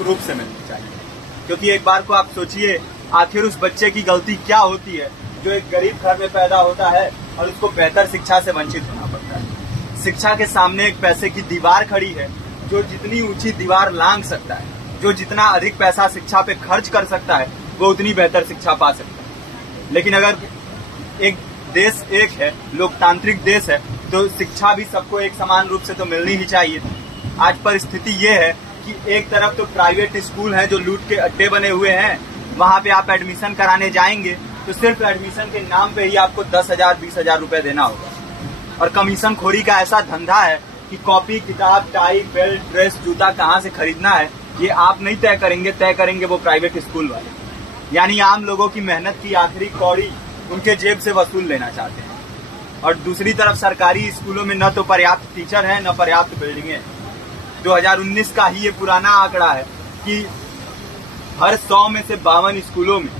निःशुल्क रूप से मिलनी चाहिए। क्योंकि एक बार को आप सोचिए, आखिर उस बच्चे की गलती क्या होती है जो एक गरीब घर में पैदा होता है और उसको बेहतर शिक्षा से वंचित होना पड़ता है। शिक्षा के सामने एक पैसे की दीवार खड़ी है, जो जितनी ऊंची दीवार लांघ सकता है, जो जितना अधिक पैसा शिक्षा पे खर्च कर सकता है, वो उतनी बेहतर शिक्षा पा सकता है। लेकिन अगर एक देश एक है, लोकतांत्रिक देश है, तो शिक्षा भी सबको एक समान रूप से तो मिलनी ही चाहिए। आज परिस्थिति ये है कि एक तरफ तो प्राइवेट स्कूल हैं जो लूट के अड्डे बने हुए हैं, वहां पे आप एडमिशन कराने जाएंगे तो सिर्फ एडमिशन के नाम पे ही आपको 10,000 20,000 रुपए देना होगा। और कमीशन खोरी का ऐसा धंधा है कि कॉपी, किताब, टाई, बेल्ट, ड्रेस, जूता कहाँ से खरीदना है ये आप नहीं तय करेंगे वो प्राइवेट स्कूल वाले। यानी आम लोगों की मेहनत की आखिरी कौड़ी उनके जेब से वसूल लेना चाहते हैं। और दूसरी तरफ सरकारी स्कूलों में न तो पर्याप्त टीचर हैं, न पर्याप्त बिल्डिंगें हैं। 2019 का ही ये पुराना आंकड़ा है कि हर 100 में से 52 स्कूलों में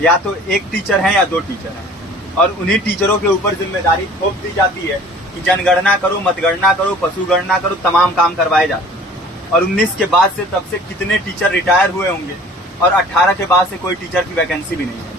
या तो एक टीचर है या 2 टीचर हैं। और उन्हीं टीचरों के ऊपर जिम्मेदारी थोप दी जाती है कि जनगणना करो, मतगणना करो, पशुगणना करो, तमाम काम करवाए जाते हैं। और 19 के बाद से तब से कितने टीचर रिटायर हुए होंगे और 18 के बाद से कोई टीचर की वैकेंसी भी नहीं है।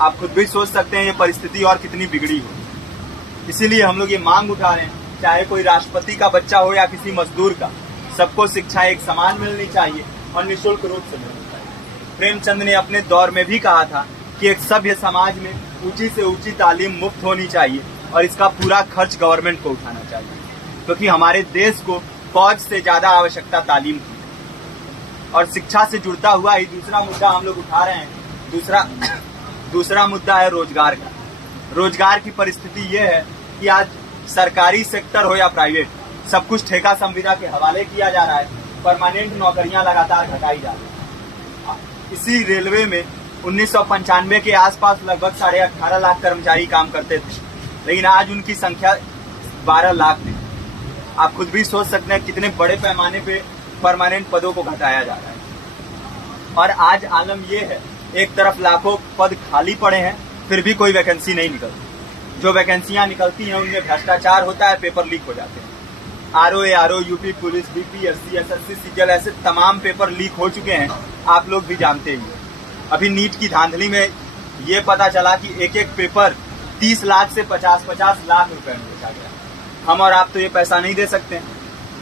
आप खुद भी सोच सकते हैं ये परिस्थिति और कितनी बिगड़ी हो। इसीलिए हम लोग ये मांग उठा रहे हैं, चाहे कोई राष्ट्रपति का बच्चा हो या किसी मजदूर का, सबको शिक्षा एक समान मिलनी चाहिए और निःशुल्क रूप से मिलनी चाहिए। प्रेमचंद ने अपने दौर में भी कहा था कि एक सभ्य समाज में ऊंची से ऊंची तालीम मुफ्त होनी चाहिए और इसका पूरा खर्च गवर्नमेंट को उठाना चाहिए, क्योंकि हमारे देश को फौज से ज्यादा आवश्यकता तालीम की है। और शिक्षा से जुड़ता हुआ ही दूसरा मुद्दा हम लोग उठा रहे हैं। दूसरा मुद्दा है रोजगार का। रोजगार की परिस्थिति ये है कि आज सरकारी सेक्टर हो या प्राइवेट, सब कुछ ठेका संविदा के हवाले किया जा रहा है। परमानेंट नौकरियां लगातार घटाई जा रही है। इसी रेलवे में 1995 के आसपास लगभग 18.5 लाख कर्मचारी काम करते थे, लेकिन आज उनकी संख्या 12 लाख थी। आप खुद भी सोच सकते हैं कितने बड़े पैमाने पे परमानेंट पदों को घटाया जा रहा है। और आज आलम ये है, एक तरफ लाखों पद खाली पड़े हैं, फिर भी कोई वैकेंसी नहीं निकलती। जो वैकेंसियां निकलती हैं उनमें भ्रष्टाचार होता है, पेपर लीक हो जाते हैं। RO, UP police, BPSC, SSC, CGL, ऐसे तमाम पेपर लीक हो चुके हैं, आप लोग भी जानते ही हैं। अभी नीट की धांधली में ये पता चला कि एक एक पेपर 30 लाख से 50-50 लाख रुपए में बेचा गया। हम और आप तो ये पैसा नहीं दे सकते।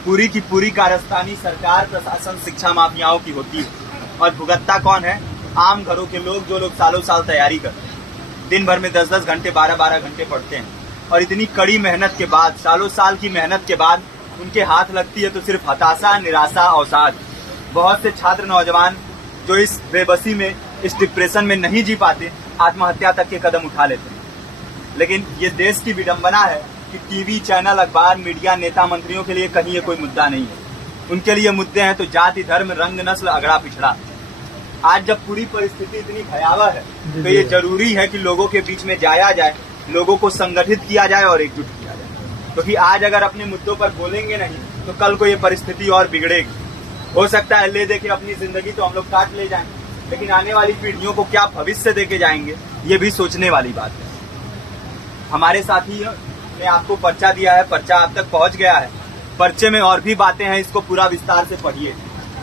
पूरी की पूरी कारस्तानी सरकार, प्रशासन, शिक्षा माफियाओं की होती है। और भुगतता कौन है? आम घरों के लोग, जो लोग सालों साल तैयारी करते हैं, दिन भर में 10-10 घंटे, 12-12 घंटे पढ़ते हैं। और इतनी कड़ी मेहनत के बाद, सालों साल की मेहनत के बाद उनके हाथ लगती है तो सिर्फ हताशा, निराशा, अवसाद। बहुत से छात्र नौजवान जो इस बेबसी में, इस डिप्रेशन में नहीं जी पाते, आत्महत्या तक के कदम उठा लेते हैं। लेकिन ये देश की विडंबना है कि टीवी चैनल, अखबार, मीडिया, नेता, मंत्रियों के लिए कहीं ये कोई मुद्दा नहीं है। उनके लिए मुद्दे हैं तो जाति, धर्म, रंग, नस्ल, अगड़ा पिछड़ा। आज जब पूरी परिस्थिति इतनी भयावह है तो ये जरूरी है कि लोगों के बीच में जाया जाए, लोगों को संगठित किया जाए और एकजुट किया जाए। क्योंकि आज अगर अपने मुद्दों पर बोलेंगे नहीं तो कल को ये परिस्थिति और बिगड़ेगी। हो सकता है ले दे के अपनी जिंदगी तो हम लोग काट ले जाएं, लेकिन आने वाली पीढ़ियों को क्या भविष्य देके जाएंगे, ये भी सोचने वाली बात है। हमारे साथी ने आपको पर्चा दिया है, पर्चा आप तक पहुंच गया है। पर्चे में और भी बातें हैं, इसको पूरा विस्तार से पढ़िए।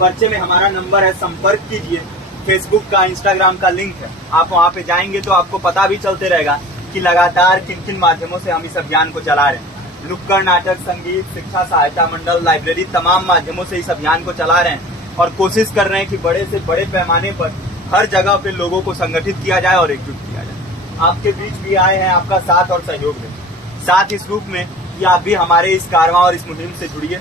पर्चे में हमारा नंबर है, संपर्क कीजिए। फेसबुक का, इंस्टाग्राम का लिंक है, आप वहाँ पे जाएंगे तो आपको पता भी चलते रहेगा कि लगातार किन किन माध्यमों से हम इस अभियान को चला रहे हैं। नुक्कड़ नाटक, संगीत, शिक्षा सहायता मंडल, लाइब्रेरी, तमाम माध्यमों से इस अभियान को चला रहे हैं और कोशिश कर रहे हैं कि बड़े से बड़े पैमाने पर हर जगह पे लोगों को संगठित किया जाए और एकजुट किया जाए। आपके बीच भी आए हैं आपका साथ और सहयोग दें। साथ इस रूप में कि आप भी हमारे इस कारवां और इस मुहिम से जुड़िए।